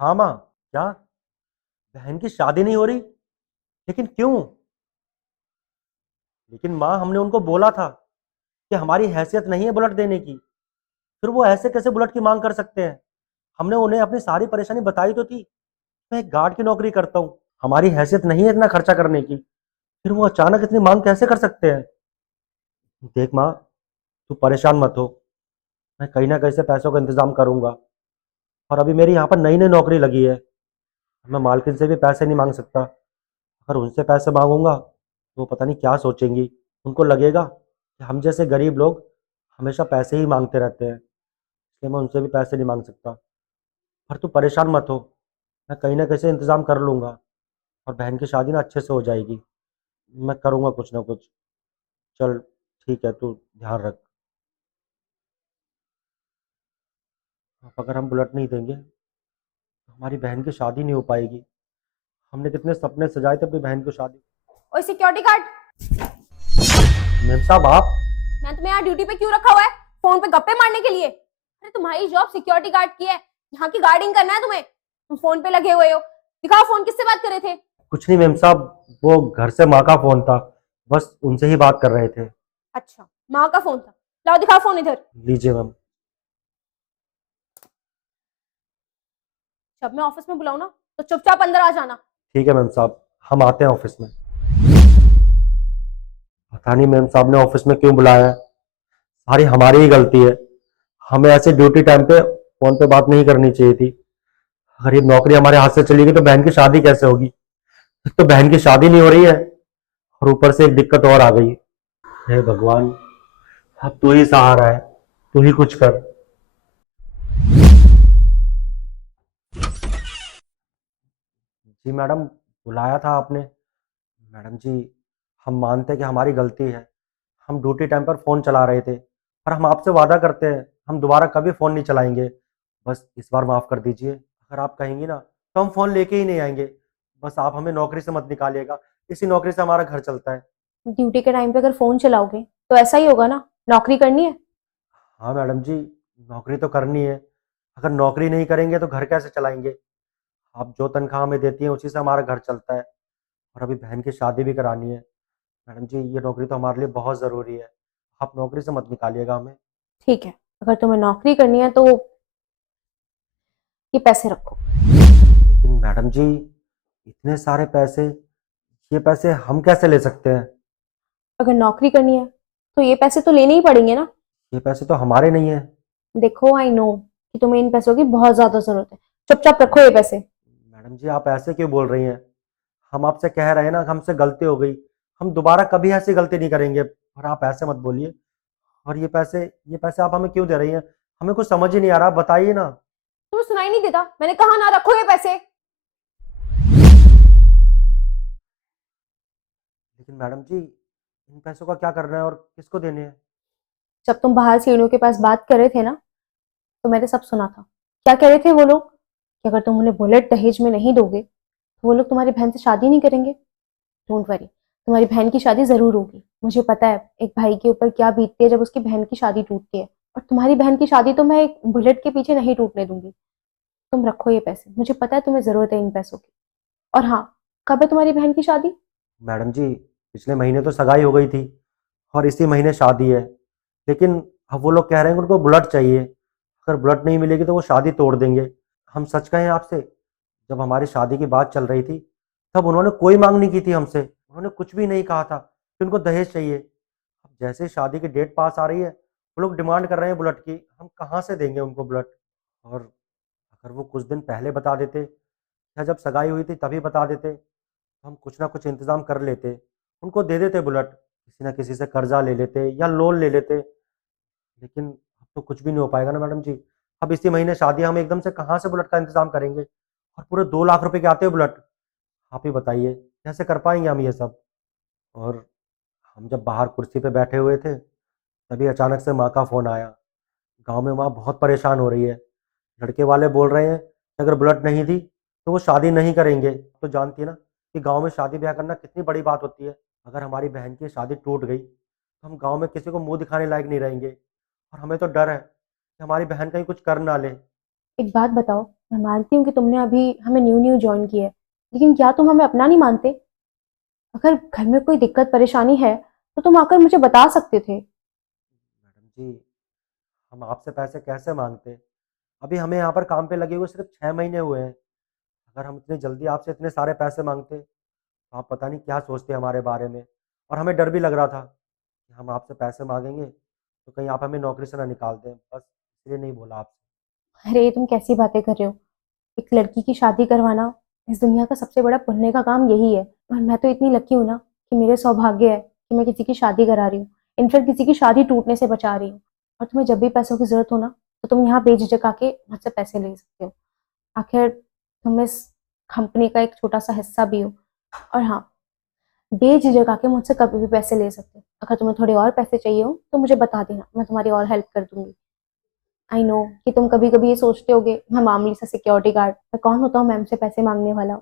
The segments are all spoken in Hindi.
हाँ माँ। क्या? बहन की शादी नहीं हो रही? लेकिन क्यों? लेकिन माँ, हमने उनको बोला था कि हमारी हैसियत नहीं है बुलेट देने की। फिर वो ऐसे कैसे बुलेट की मांग कर सकते हैं? हमने उन्हें अपनी सारी परेशानी बताई तो थी। मैं एक गार्ड की नौकरी करता हूँ, हमारी हैसियत नहीं है इतना खर्चा करने की। फिर वो अचानक इतनी मांग कैसे कर सकते हैं? देख माँ, तू परेशान मत हो। मैं कहीं ना कहीं से पैसों का इंतजाम करूंगा। और अभी मेरी यहाँ पर नई नई नौकरी लगी है। मैं मालकिन से भी पैसे नहीं मांग सकता। अगर उनसे पैसे मांगूंगा तो वो पता नहीं क्या सोचेंगी। उनको लगेगा कि हम जैसे गरीब लोग हमेशा पैसे ही मांगते रहते हैं, इसलिए मैं उनसे भी पैसे नहीं मांग सकता। पर तू परेशान मत हो, मैं कहीं ना कहीं से इंतजाम कर लूंगा। और बहन की शादी ना अच्छे से हो जाएगी। मैं करूंगा कुछ ना कुछ। चल ठीक है, तू ध्यान रख। अब अगर हम बुलेट नहीं देंगे तो हमारी बहन की शादी नहीं हो पाएगी। हमने कितने सपने सजाए थे अपनी बहन की शादी। और सिक्योरिटी गार्ड, मेम साहब आप। मैं तुम्हें यहाँ ड्यूटी पे क्यों रखा हुआ है? फोन पे गप्पे मारने के लिए? अरे तुम्हारी जॉब सिक्योरिटी गार्ड की है, यहाँ की गार्डिंग करना है तुम्हें। तुम फोन पे लगे हुए हो। दिखाओ फोन, किससे बात कर रहे थे? कुछ नहीं मेम साहब, वो घर से माँ का फोन था, बस उनसे ही बात कर रहे थे। अच्छा, माँ का फोन था। लाओ दिखाओ फोन इधर। लीजिए मैम। जब मैं ऑफिस में बुलाऊं ना तो चुपचाप अंदर आ जाना। ठीक है मैम साहब, हम आते हैं ऑफिस में। पता नहीं मैम साहब ने ऑफिस में क्यों बुलाया है। सारी हमारी ही गलती है। हमें ऐसे ड्यूटी टाइम पे फोन पे बात नहीं करनी चाहिए थी। अगर ये नौकरी हमारे हाथ से चली गई तो बहन की शादी कैसे होगी? एक तो बहन की शादी नहीं हो रही है, और ऊपर से एक दिक्कत और आ गई। हे भगवान, अब तू ही सहारा है, तू ही कुछ कर। जी मैडम, बुलाया था आपने। मैडम जी, हम मानते हैं कि हमारी गलती है। हम ड्यूटी टाइम पर फ़ोन चला रहे थे, और हम आपसे वादा करते हैं हम दोबारा कभी फ़ोन नहीं चलाएंगे। बस इस बार माफ़ कर दीजिए। अगर आप कहेंगी ना तो हम फ़ोन लेके ही नहीं आएंगे। बस आप हमें नौकरी से मत निकालिएगा, इसी नौकरी से हमारा घर चलता है। ड्यूटी के टाइम पे अगर फोन चलाओगे तो ऐसा ही होगा ना। नौकरी करनी है। हाँ मैडम जी, नौकरी तो करनी है। अगर नौकरी नहीं करेंगे तो घर कैसे चलाएंगे? आप जो तनख्वाह हमें देती हैं उसी से हमारा घर चलता है। और अभी बहन की शादी भी करानी है। मैडम जी, ये नौकरी तो हमारे लिए बहुत ज़रूरी है। आप नौकरी से मत निकालिएगा हमें। ठीक है, अगर तुम्हें नौकरी करनी है तो ये पैसे रखो। लेकिन मैडम जी, इतने सारे पैसे, ये पैसे हम कैसे ले सकते हैं? अगर नौकरी करनी है तो ये पैसे तो लेने ही पड़ेंगे ना। ये पैसे तो हमारे नहीं है। देखो, आई नो कि तुम्हें इन पैसों की बहुत ज्यादा जरूरत है। चुपचाप रखो ये पैसे। मैडम जी, आप ऐसे क्यों बोल रही हैं? हम आपसे कह रहे हैं ना कि हमसे गलती हो गई। हम दोबारा कभी ऐसी गलती नहीं करेंगे, और आप ऐसे मत बोलिए। और ये पैसे आप हमें क्यों दे रही हैं? हमें कुछ समझ ही नहीं आ रहा, आप बताइए ना। तुम्हें सुनाई नहीं देता? मैंने कहा ना, रखो ये पैसे। लेकिन मैडम जी, इन पैसों का क्या करना है और किसको देने हैं? जब तुम बाहर सीढ़ियों के पास बात कर रहे थे ना, तो मैंने सब सुना था। क्या कह रहे थे वो लोग? कि अगर तुम उन्हें बुलेट दहेज में नहीं दोगे तो वो लोग तुम्हारी बहन से शादी नहीं करेंगे। डोंट वरी, तुम्हारी बहन की शादी जरूर होगी। मुझे पता है एक भाई के ऊपर क्या बीतती है जब उसकी बहन की शादी टूटती है। और तुम्हारी बहन की शादी तो मैं एक बुलेट के पीछे नहीं टूटने दूंगी। तुम रखो ये पैसे, मुझे पता है तुम्हें जरूरत है इन पैसों की। और हाँ, कब है तुम्हारी बहन की शादी? मैडम जी, पिछले महीने तो सगाई हो गई थी, और इसी महीने शादी है। लेकिन अब वो लोग कह रहे हैं कि उनको बुलेट चाहिए। अगर बुलेट नहीं मिलेगी तो वो शादी तोड़ देंगे। हम सच कहें आपसे, जब हमारी शादी की बात चल रही थी तब उन्होंने कोई मांग नहीं की थी हमसे। उन्होंने कुछ भी नहीं कहा था कि उनको दहेज चाहिए। अब जैसे ही शादी की डेट पास आ रही है, वो लोग डिमांड कर रहे हैं बुलेट की। हम कहाँ से देंगे उनको बुलेट? और अगर वो कुछ दिन पहले बता देते, या जब सगाई हुई थी तभी बता देते, हम कुछ ना कुछ इंतज़ाम कर लेते, उनको दे देते बुलेट। किसी न किसी से कर्ज़ा ले लेते या लोन ले लेते। लेकिन अब तो कुछ भी नहीं हो पाएगा ना मैडम जी। अब इसी महीने शादी है, हम एकदम से कहाँ से बुलेट का इंतज़ाम करेंगे? और पूरे 2 लाख रुपए के आते हैं बुलेट। आप ही बताइए, कैसे कर पाएँगे हम ये सब? और हम जब बाहर कुर्सी पे बैठे हुए थे, तभी अचानक से माँ का फ़ोन आया। गाँव में माँ बहुत परेशान हो रही है। लड़के वाले बोल रहे हैं कि अगर बुलेट नहीं दी, तो वो शादी नहीं करेंगे। तो जानती है ना कि गाँव में शादी-ब्याह करना कितनी बड़ी बात होती है। अगर हमारी बहन की शादी टूट गई, तो हम गाँव में किसी को मुँह दिखाने लायक नहीं रहेंगे। और हमें तो डर है कि हमारी बहन कहीं कुछ कर ना ले। एक बात बताओ, मैं मानती हूँ कि तुमने अभी हमें न्यू न्यू जॉइन किया है, लेकिन क्या तुम हमें अपना नहीं मानते? अगर घर में कोई दिक्कत परेशानी है तो तुम आकर मुझे बता सकते थे। मैडम जी, हम आपसे पैसे कैसे माँगते? अभी हमें यहाँ पर काम पे लगे हुए सिर्फ़ 6 महीने हुए हैं। अगर हम इतनी जल्दी आपसे इतने सारे पैसे माँगते, तो आप पता नहीं क्या सोचते हमारे बारे में। और हमें डर भी लग रहा था कि हम आपसे पैसे माँगेंगे, तो कहीं आप हमें नौकरी से ना निकाल दें। बस इसलिए नहीं बोला आपसे। अरे ये तुम कैसी बातें कर रहे हो? एक लड़की की शादी करवाना इस दुनिया का सबसे बड़ा पुण्य का काम यही है। और मैं तो इतनी लकी हूँ ना कि मेरे सौभाग्य है कि मैं किसी की शादी करा रही हूँ, इनफैक्ट किसी की शादी टूटने से बचा रही हूँ। और तुम्हें जब भी पैसों की जरूरत हो ना, तो तुम यहाँ बेझिझक आके मुझसे पैसे ले सकते हो। आखिर तुम इस कंपनी का एक छोटा सा हिस्सा भी हो। और हाँ, बेझिझक आके मुझसे कभी भी पैसे ले सकते हो। अगर तुम्हें थोड़े और पैसे चाहिए हो तो मुझे बता देना, मैं तुम्हारी और हेल्प कर दूंगी। आई नो कि तुम कभी कभी ये सोचते होगे मैं मामूली सा सिक्योरिटी गार्ड, मैं कौन होता हूँ मैम से पैसे मांगने वाला।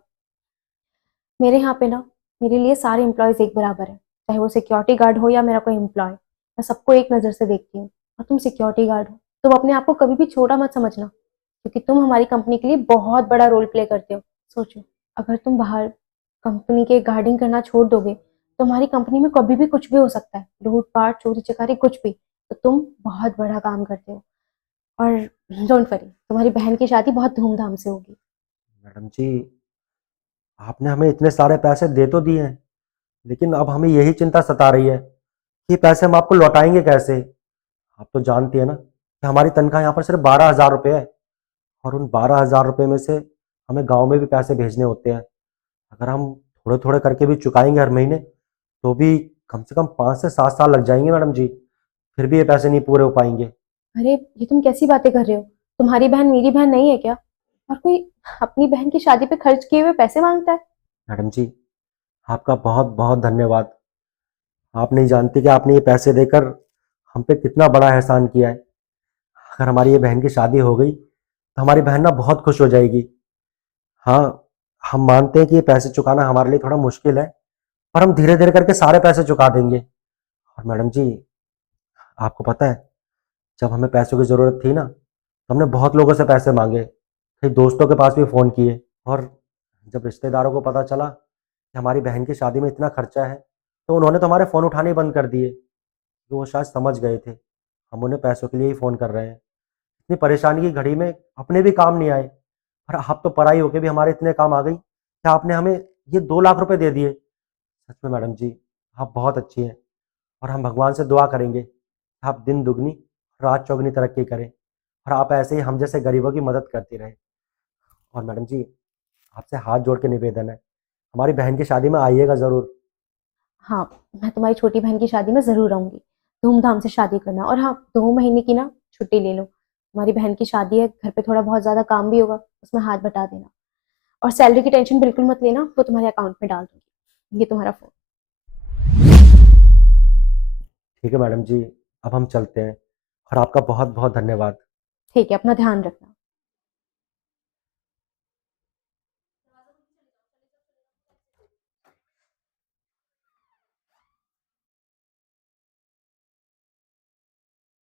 मेरे यहाँ पे ना, मेरे लिए सारे एम्प्लॉयज एक बराबर है, चाहे वो सिक्योरिटी गार्ड हो या मेरा कोई एम्प्लॉय। मैं सबको एक नज़र से देखती हूँ। और तुम सिक्योरिटी गार्ड हो, तुम अपने आप को कभी भी छोटा मत समझना, क्योंकि तुम हमारी कंपनी के लिए बहुत बड़ा रोल प्ले करते हो। सोचो, अगर तुम बाहर कंपनी के गार्डिंग करना छोड़ दोगे तो हमारी कंपनी में कभी भी कुछ भी हो सकता है, लूटपाट चोरी चकारी कुछ भी। तो तुम बहुत बड़ा काम करते हो। और डोंट वरी, तुम्हारी बहन की शादी बहुत धूमधाम से होगी। मैडम जी, आपने हमें इतने सारे पैसे दे तो दिए हैं, लेकिन अब हमें यही चिंता सता रही है कि पैसे हम आपको लौटाएँगे कैसे? आप तो जानती हैं ना कि हमारी तनख्वाह यहाँ पर सिर्फ़ 12,000 रुपए है और उन 12,000 रुपए में से हमें गाँव में भी पैसे भेजने होते हैं। अगर हम थोड़े-थोड़े करके भी चुकाएँगे हर महीने, तो भी कम से कम 5 से 7 साल लग जाएँगे मैडम जी, फिर भी ये पैसे नहीं पूरे हो पाएँगे। अरे ये तुम कैसी बातें कर रहे हो? तुम्हारी बहन मेरी बहन नहीं है क्या? और कोई अपनी बहन की शादी पे खर्च किए हुए पैसे मांगता है? मैडम जी, आपका बहुत-बहुत धन्यवाद। आप नहीं जानती कि आपने ये पैसे देकर हम पे कितना बड़ा एहसान किया है। अगर हमारी ये बहन की शादी हो गई, तो हमारी बहन ना बहुत खुश हो जाएगी। हाँ, हम मानते हैं कि ये पैसे चुकाना हमारे लिए थोड़ा मुश्किल है, पर हम धीरे-धीरे करके सारे पैसे चुका देंगे। और मैडम जी, आपको पता है, जब हमें पैसों की ज़रूरत थी ना, तो हमने बहुत लोगों से पैसे माँगे, कई दोस्तों के पास भी फ़ोन किए और जब रिश्तेदारों को पता चला कि हमारी बहन की शादी में इतना खर्चा है, तो उन्होंने तो हमारे फ़ोन उठाने ही बंद कर दिए। तो वो शायद समझ गए थे, हम उन्हें पैसों के लिए ही फ़ोन कर रहे हैं। इतनी परेशानी की घड़ी में अपने भी काम नहीं आए और आप तो पराई होके भी हमारे इतने काम आ गई कि आपने हमें ये 2 लाख रुपए दे दिए। सच में मैडम जी, आप बहुत अच्छी हैं और हम भगवान से दुआ करेंगे, कि आप दिन दुगनी, रात चौगुनी तरक्की करें और आप ऐसे ही हम जैसे गरीबों की मदद करती रहें। और मैडम जी, आपसे हाथ जोड़ के निवेदन है, हमारी बहन की शादी में आइएगा ज़रूर। हाँ, मैं तुम्हारी छोटी बहन की शादी में ज़रूर आऊँगी। धूमधाम से शादी करना, और हाँ, 2 महीने की ना छुट्टी ले लो। तुम्हारी बहन की शादी है, घर पे थोड़ा बहुत ज़्यादा काम भी होगा, उसमें हाथ बटा देना। और सैलरी की टेंशन बिल्कुल मत लेना, वो तुम्हारे अकाउंट में डाल दूँगी। ये तुम्हारा फ़ोन। ठीक है मैडम जी, अब हम चलते हैं और आपका बहुत-बहुत धन्यवाद। ठीक है, अपना ध्यान रखना।